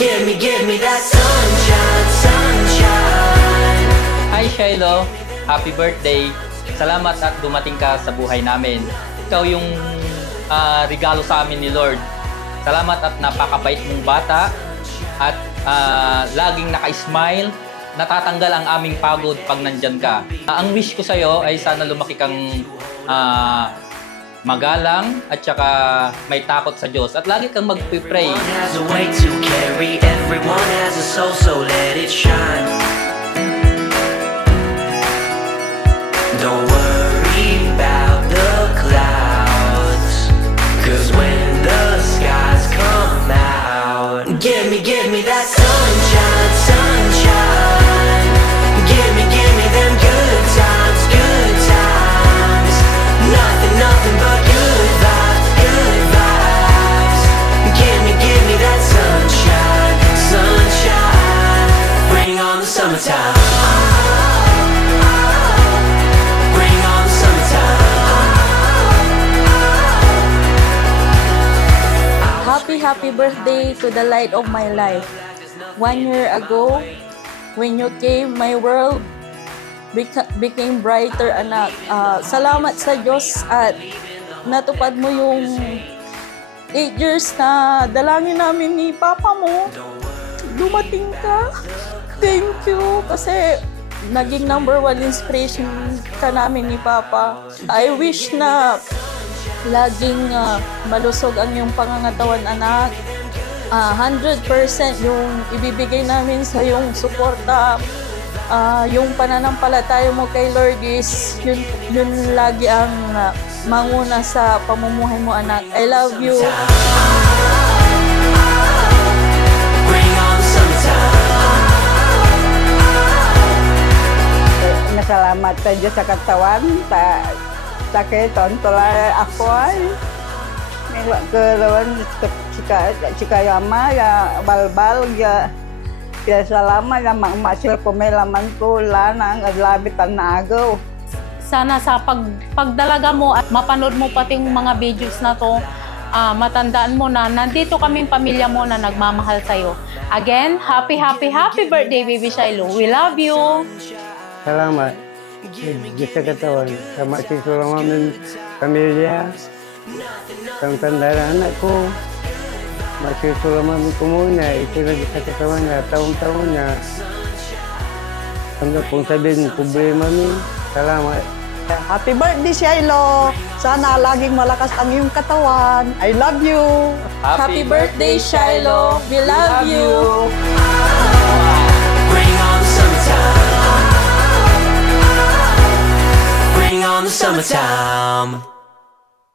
give me that sunshine, sunshine. Hi Shiloh, happy birthday. Salamat at dumating ka sa buhay namin. Ikaw yung regalo sa amin ni Lord. Salamat at napakabait mong bata at laging naka-smile. Natatanggal ang aming pagod pag nandyan ka. Ang wish ko sa'yo ay sana lumaki kang magalang at saka may takot sa Diyos at lagi kang mag-pray. Everyone has a way to carry, everyone has a soul, so let it shine. Don't worry about the clouds, 'cause when the skies come out, give me that sunshine, sunshine. Give me them good times, good times. Nothing but good vibes, good vibes. Give me that sunshine, sunshine. Bring on the summertime. Bring on the summertime. Happy birthday to the light of my life. 1 year ago, when you came, my world became brighter, anak. Salamat sa Diyos at natupad mo yung 8 years na dalangin namin ni Papa mo. Dumating ka. Thank you kasi naging #1 inspiration ka namin ni Papa. I wish na laging malusog ang iyong pangangatawan, anak. 100% yung ibibigay namin sa iyong suporta. Yung pananampalataya mo kay Lord is yun lagi ang manguna sa pamumuhay mo, anak. I love you. Nasalamat sa Diyos sa katawan, sa sakiton, tulad ako ay may kelawan cikayama ya balbal ya salama ya masil pumelaman tula nang adlabitan na agaw. Sana sa pagdalaga mo at mapanood mo pati yung mga videos na to, matandaan mo na nandito kaming pamilya mo na nagmamahal sa'yo. Again, happy birthday, Baby Shiloh. We love you. Salamat. Diyos sa katawan. Sa makikisulang aming pamilya. Sa tanda anak ko. Makikisulang aming kumuna. Ito na Diyos sa katawan niya. Taong-taong niya. Hanggang kung sabihin, problema mi. Salamat. Happy birthday, Shiloh. Sana laging malakas ang iyong katawan. I love you. Happy birthday, Shiloh. We love you. Bring on the summertime. Bring on the summertime.